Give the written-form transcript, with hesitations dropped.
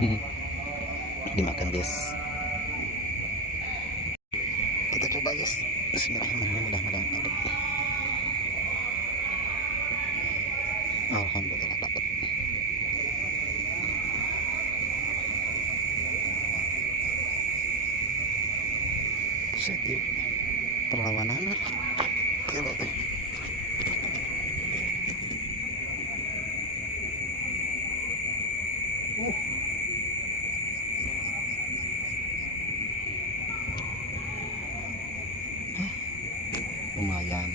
Dimakan guys, kita coba guys. Bismillahirrahmanirrahim, mudah-mudahan dapat. Alhamdulillah dapat. Positif perlawanan kalau lumayan